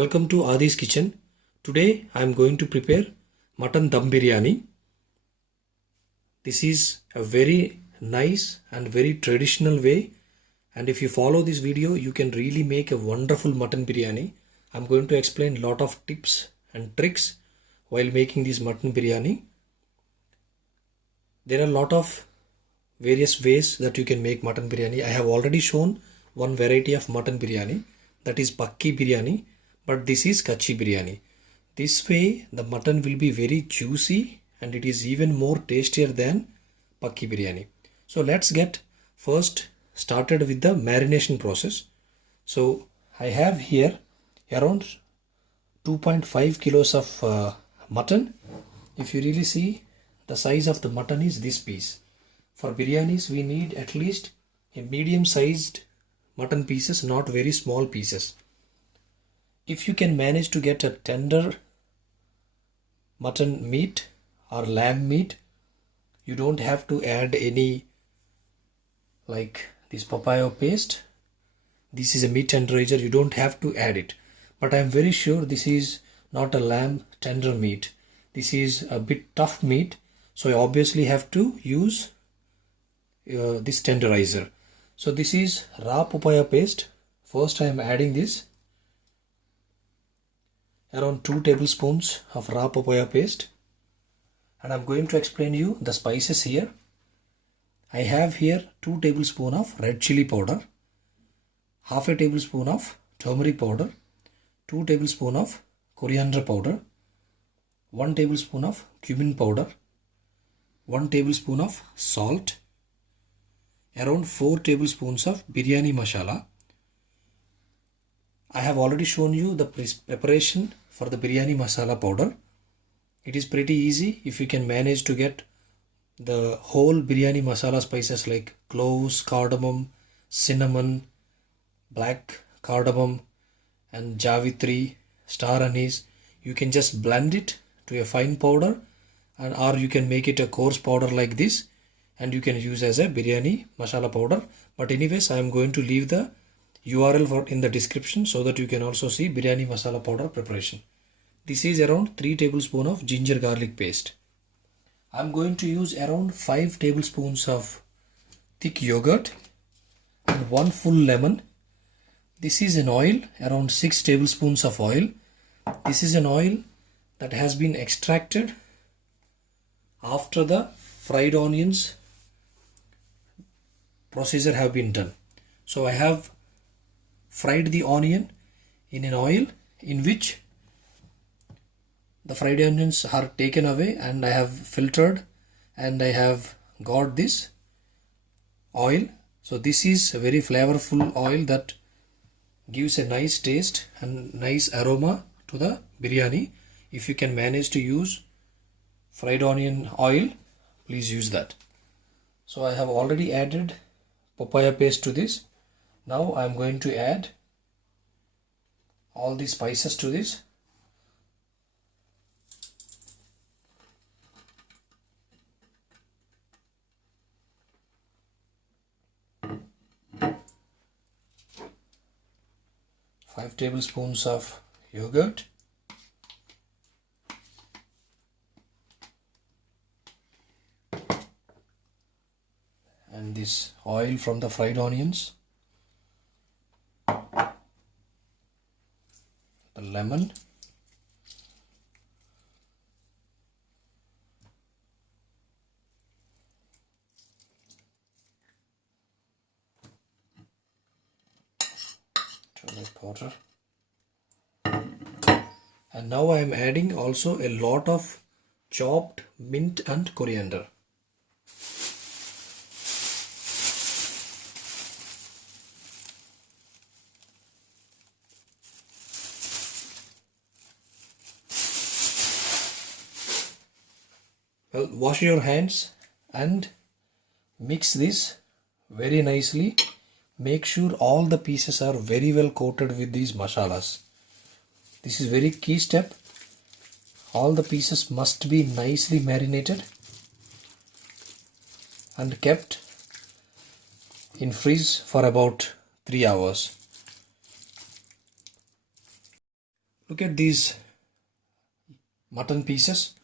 Welcome to Adi's Kitchen. Today I am going to prepare Mutton Dum Biryani. This is a very nice and very traditional way, and if you follow this video you can really make a wonderful mutton biryani. I am going to explain a lot of tips and tricks while making this mutton biryani. There are a lot of various ways that you can make mutton biryani. I have already shown one variety of mutton biryani, that is Kacchi biryani, but this is Kacchi biryani. This way the mutton will be very juicy and it is even more tastier than Kacchi biryani. So let's get first started with the marination process. So I have here around 2.5 kilos of mutton. If you really see, the size of the mutton is this piece. For biryanis we need at least a medium sized mutton pieces, not very small pieces. If you can manage to get a tender mutton meat or lamb meat, you don't have to add any like this papaya paste. This is a meat tenderiser, you don't have to add it. But I am very sure this is not a lamb tender meat. This is a bit tough meat, so I obviously have to use this tenderiser. So this is raw papaya paste. First I am adding this around 2 tablespoons of raw papaya paste, and I'm going to explain you the spices here. I have here 2 tablespoons of red chili powder, half a tablespoon of turmeric powder, 2 tablespoons of coriander powder, 1 tablespoon of cumin powder, 1 tablespoon of salt, around 4 tablespoons of biryani masala. I have already shown you the preparation for the biryani masala powder. It is pretty easy if you can manage to get the whole biryani masala spices like cloves, cardamom, cinnamon, black cardamom and javitri, star anise. You can just blend it to a fine powder, and or you can make it a coarse powder like this and you can use as a biryani masala powder. But anyways, I am going to leave the URL in the description so that you can also see biryani masala powder preparation. This is around 3 tablespoons of ginger garlic paste. I am going to use around 5 tablespoons of thick yogurt and 1 full lemon. This is an oil, around 6 tablespoons of oil. This is an oil that has been extracted after the fried onions procedure have been done. So I have fried the onion in an oil in which the fried onions are taken away, and I have filtered and I have got this oil. So this is a very flavorful oil that gives a nice taste and nice aroma to the biryani. If you can manage to use fried onion oil, please use that. So I have already added papaya paste to this. Now I am going to add all the spices to this. Five tablespoons of yogurt, and this oil from the fried onions, the lemon, turmeric powder, and now I am adding also a lot of chopped mint and coriander. Well, wash your hands and mix this very nicely. Make sure all the pieces are very well coated with these masalas. This is very key step. All the pieces must be nicely marinated and kept in freeze for about 3 hours. Look at these mutton pieces.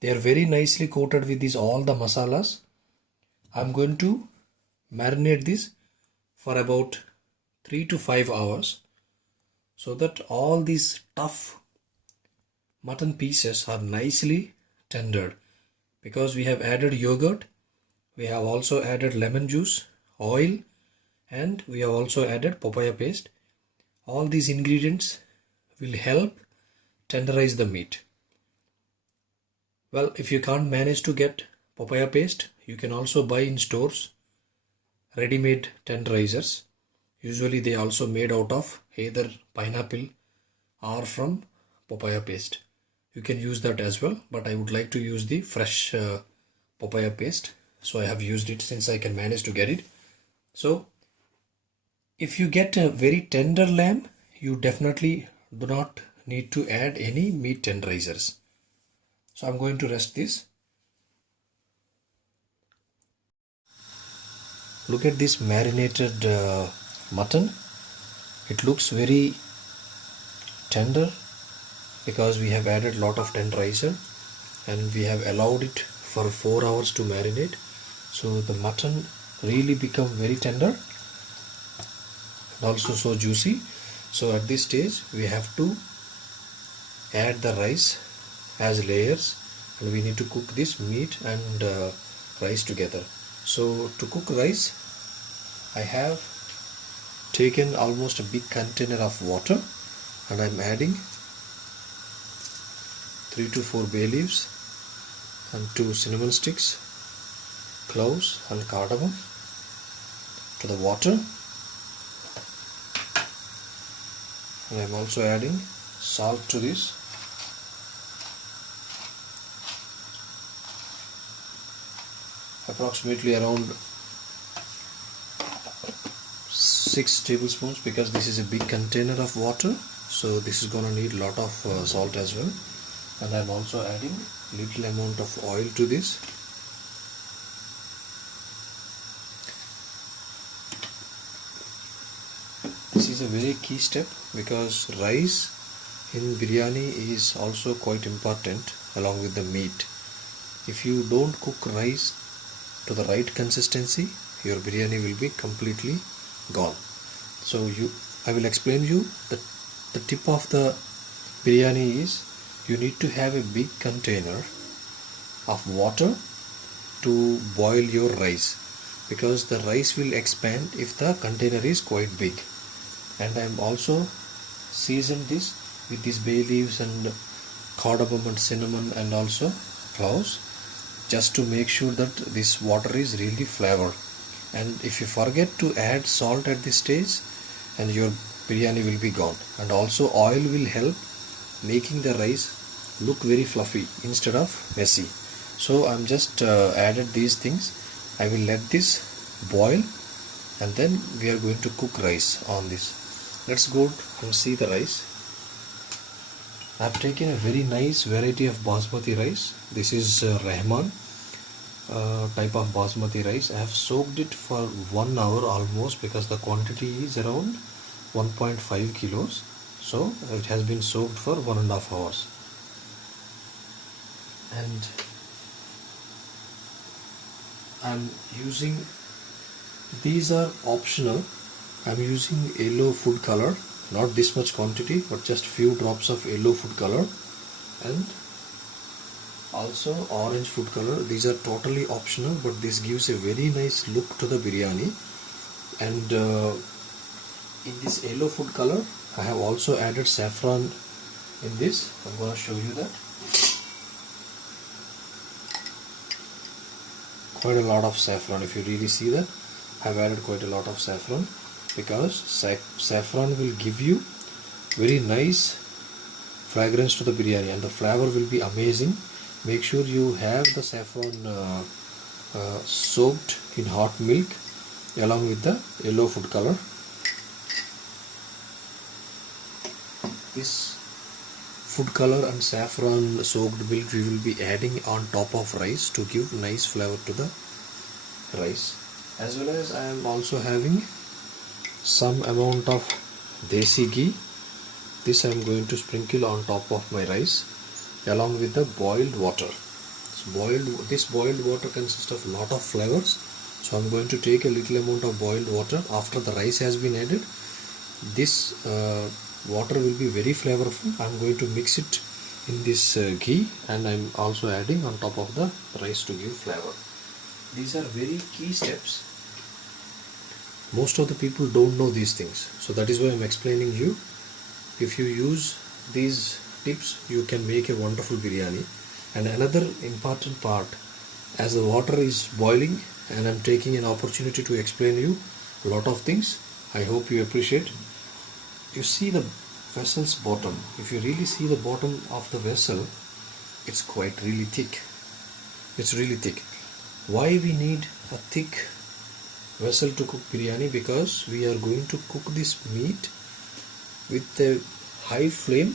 They are very nicely coated with these all the masalas. I'm going to marinate this for about 3 to 5 hours so that all these tough mutton pieces are nicely tendered, because we have added yogurt, we have also added lemon juice, oil, and we have also added papaya paste. All these ingredients will help tenderize the meat. Well, if you can't manage to get papaya paste, you can also buy in stores ready-made tenderizers. Usually they also made out of either pineapple or from papaya paste. You can use that as well, but I would like to use the fresh papaya paste, so I have used it since I can manage to get it. So if you get a very tender lamb, you definitely do not need to add any meat tenderizers. So I'm going to rest this. Look at this marinated mutton. It looks very tender because we have added a lot of tenderizer and we have allowed it for 4 hours to marinate. So the mutton really become very tender and also so juicy. So at this stage we have to add the rice as layers, and we need to cook this meat and rice together. So to cook rice, I have taken almost a big container of water and I'm adding 3 to 4 bay leaves and 2 cinnamon sticks, cloves and cardamom to the water, and I'm also adding salt to this. Approximately around 6 tablespoons, because this is a big container of water, so this is gonna need a lot of salt as well. And I'm also adding little amount of oil to this. This is a very key step because rice in biryani is also quite important along with the meat. If you don't cook rice to the right consistency, your biryani will be completely gone. So I will explain you that the tip of the biryani is you need to have a big container of water to boil your rice, because the rice will expand if the container is quite big. And I am also seasoned this with these bay leaves and cardamom and cinnamon and also cloves, just to make sure that this water is really flavored. And if you forget to add salt at this stage, and your biryani will be gone. And also oil will help making the rice look very fluffy instead of messy. So I'm just added these things. I will let this boil and then we are going to cook rice on this. Let's go and see the rice. I've taken a very nice variety of basmati rice. This is Rahman type of basmati rice. I have soaked it for 1 hour almost, because the quantity is around 1.5 kilos. So it has been soaked for 1.5 hours. And I'm using, these are optional. I'm using yellow food color, not this much quantity, but just few drops of yellow food color, and also orange food color. These are totally optional, but this gives a very nice look to the biryani. And in this yellow food color, I have also added saffron in this. I'm going to show you that. Quite a lot of saffron. If you really see that, I've added quite a lot of saffron, because saffron will give you very nice fragrance to the biryani and the flavor will be amazing. Make sure you have the saffron soaked in hot milk along with the yellow food color. This food color and saffron soaked milk we will be adding on top of rice to give nice flavor to the rice. As well as I am also having some amount of desi ghee. This I am going to sprinkle on top of my rice along with the boiled water. This boiled water consists of lot of flavors. So I am going to take a little amount of boiled water after the rice has been added. This water will be very flavorful. I am going to mix it in this ghee, and I am also adding on top of the rice to give flavor. These are very key steps. Most of the people don't know these things, so that is why I am explaining you. If you use these tips, you can make a wonderful biryani. And another important part, as the water is boiling and I am taking an opportunity to explain you a lot of things, I hope you appreciate. You see the vessel's bottom. If you really see the bottom of the vessel, it's quite really thick. It's really thick. Why we need a thick vessel to cook biryani? Because we are going to cook this meat with a high flame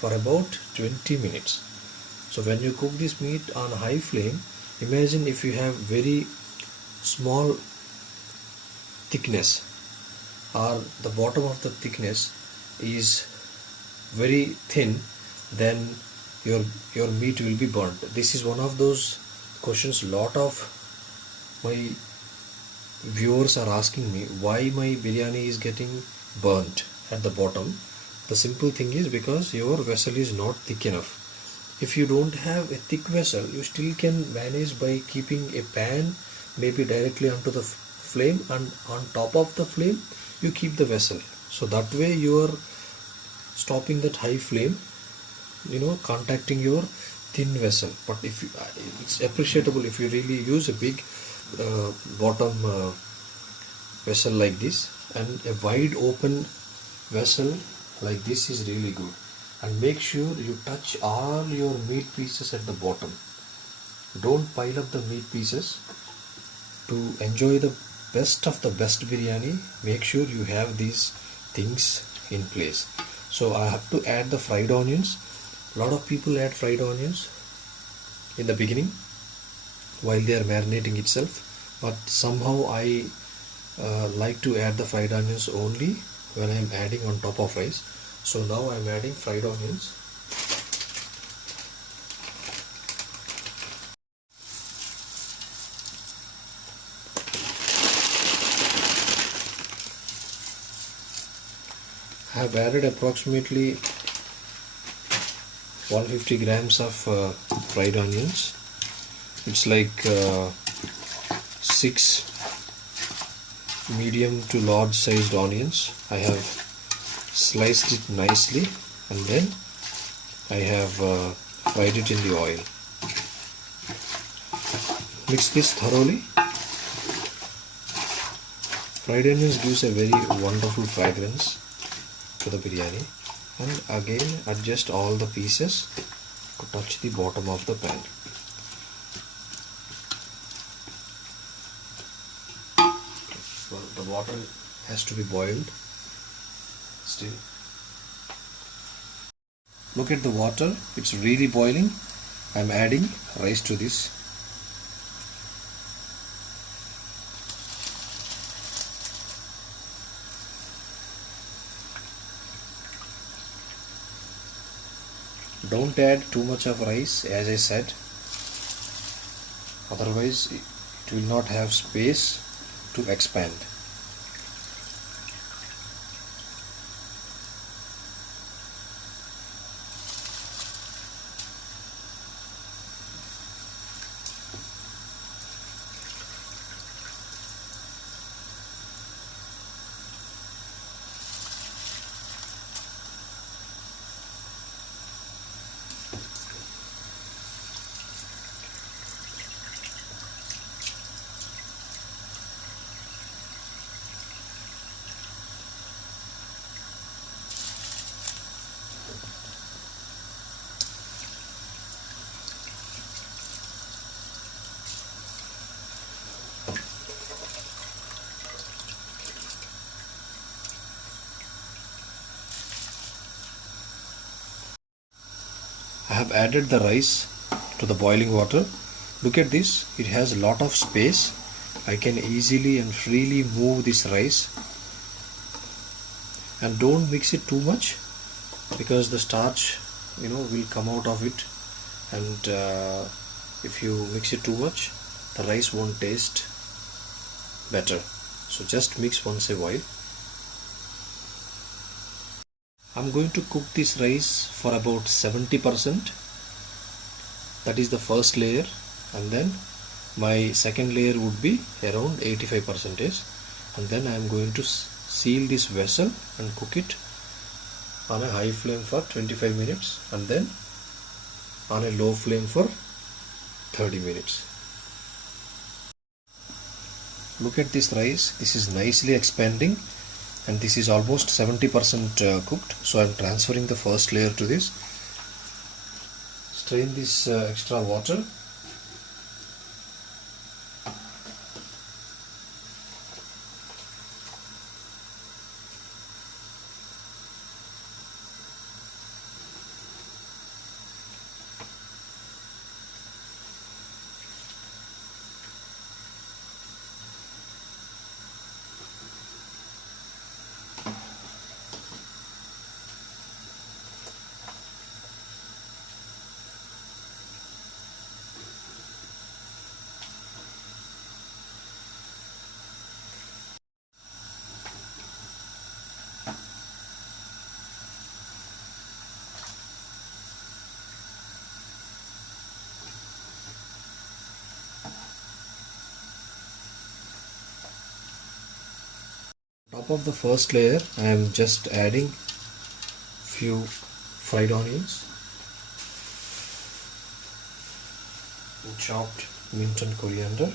for about 20 minutes. So when you cook this meat on high flame, imagine if you have very small thickness, or the bottom of the thickness is very thin, then your meat will be burnt. This is one of those questions lot of my viewers are asking me, why my biryani is getting burnt at the bottom. The simple thing is because your vessel is not thick enough. If you don't have a thick vessel, you still can manage by keeping a pan maybe directly onto the flame, and on top of the flame you keep the vessel. So that way you are stopping that high flame, contacting your thin vessel. But if you, it's appreciable if you really use a big bottom vessel like this, and a wide open vessel like this is really good. And make sure you touch all your meat pieces at the bottom. Don't pile up the meat pieces. To enjoy the best of the best biryani, make sure you have these things in place. So I have to add the fried onions. A lot of people add fried onions in the beginning while they are marinating itself, but somehow I like to add the fried onions only when I am adding on top of rice. So now I am adding fried onions. I have added approximately 150 grams of fried onions. It's like 6 medium to large sized onions. I have sliced it nicely, and then I have fried it in the oil. Mix this thoroughly. Fried onions gives a very wonderful fragrance to the biryani. And again adjust all the pieces to touch the bottom of the pan. Well, the water has to be boiled still. Look at the water, it's really boiling. I'm adding rice to this. Don't add too much of rice, as I said, otherwise it will not have space to expand. I have added the rice to the boiling water. Look at this, it has a lot of space. I can easily and freely move this rice, and don't mix it too much. because the starch will come out of it, and if you mix it too much, the rice won't taste better. So just mix once a while. I'm going to cook this rice for about 70%. That is the first layer, and then my second layer would be around 85%, and then I am going to seal this vessel and cook it on a high flame for 25 minutes and then on a low flame for 30 minutes. Look at this rice, this is nicely expanding and this is almost 70% cooked. So I am transferring the first layer to this. Strain this extra water. Top of the first layer, I am just adding few fried onions, and chopped mint and coriander,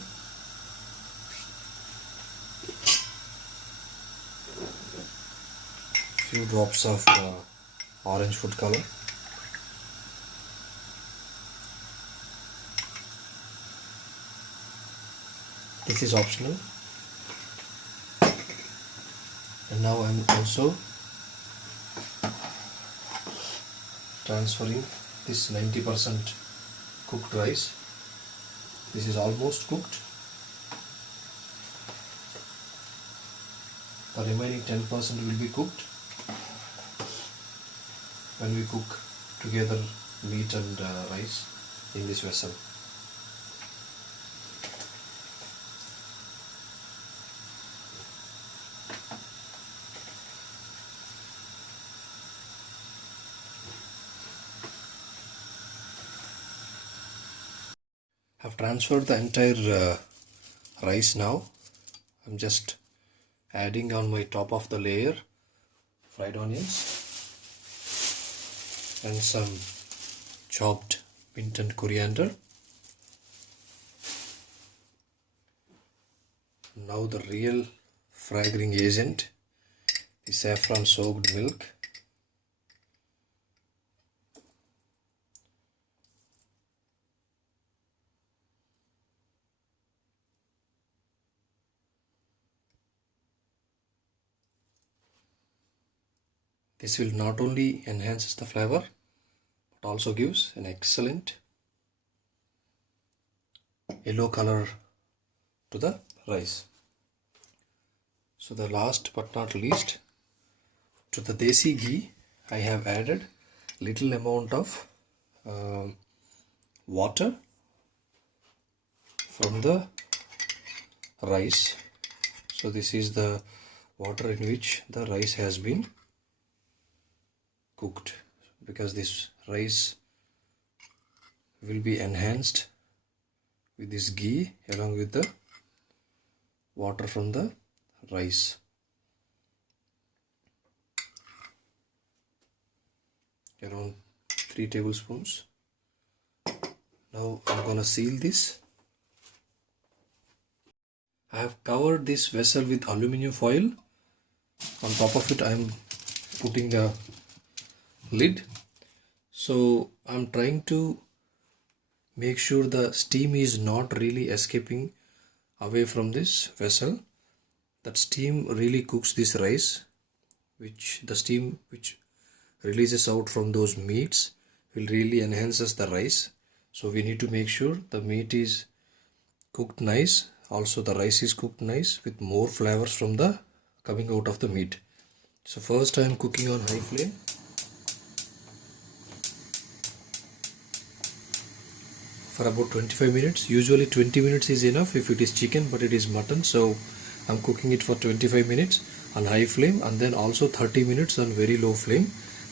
few drops of orange food color, this is optional. And now I am also transferring this 90% cooked rice. This is almost cooked. The remaining 10% will be cooked when we cook together meat and rice in this vessel. I've transferred the entire rice now. I'm just adding on my top of the layer fried onions and some chopped mint and coriander. Now the real fragrant agent, the saffron soaked milk. This will not only enhance the flavor but also gives an excellent yellow color to the rice. So the last but not least, to the desi ghee I have added little amount of water from the rice. So this is the water in which the rice has been cooked, because this rice will be enhanced with this ghee along with the water from the rice. Around 3 tablespoons. Now I'm gonna seal this. I have covered this vessel with aluminium foil. On top of it I am putting a lid. So I'm trying to make sure the steam is not really escaping away from this vessel. That steam really cooks this rice, which the steam which releases out from those meats will really enhances the rice. So we need to make sure the meat is cooked nice, also the rice is cooked nice with more flavors from the coming out of the meat. So first I am cooking on high flame. for about 25 minutes. Usually 20 minutes is enough if it is chicken, but it is mutton, so I'm cooking it for 25 minutes on high flame, and then also 30 minutes on very low flame,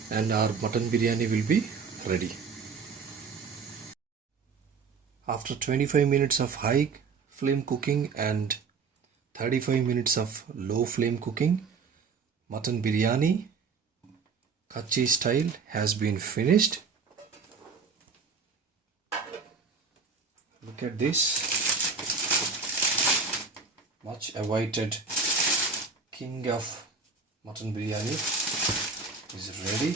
and our mutton biryani will be ready. After 25 minutes of high flame cooking and 35 minutes of low flame cooking, mutton biryani Kacchi style has been finished. Look at this, much awaited king of mutton biryani is ready.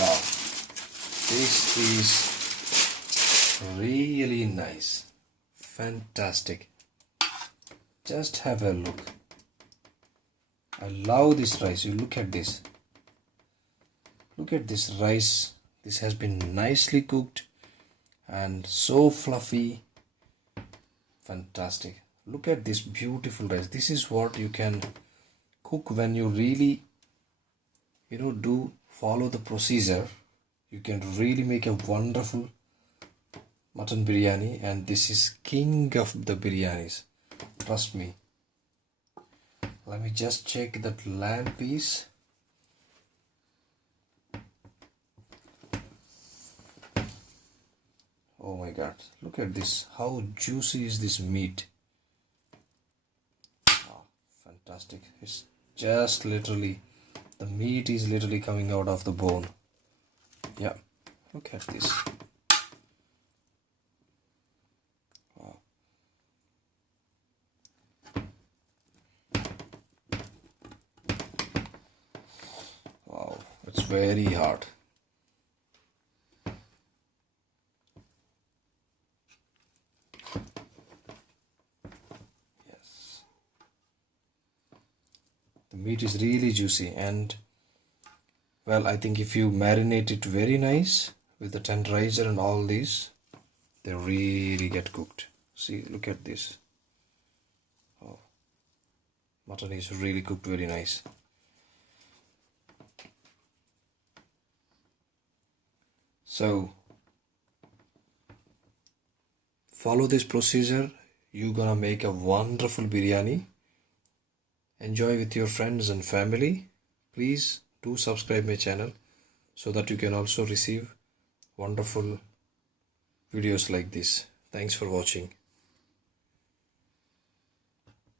Wow, this is really nice, fantastic. Just have a look. I love this rice. You look at this. Look at this rice. This has been nicely cooked and so fluffy. Fantastic. Look at this beautiful rice. This is what you can cook when you really, do follow the procedure. You can really make a wonderful mutton biryani, and this is king of the biryanis. Trust me. Let me just check that lamb piece. Oh my god, look at this. How juicy is this meat? Oh, fantastic. It's just literally, the meat is literally coming out of the bone. Yeah, look at this. Wow. Wow, it's very hard. The meat is really juicy, and well, I think if you marinate it very nice with the tenderiser and all these, they really get cooked. See, look at this. Oh, mutton is really cooked very nice. So follow this procedure. You're gonna make a wonderful biryani. Enjoy with your friends and family. Please do subscribe my channel so that you can also receive wonderful videos like this. Thanks for watching.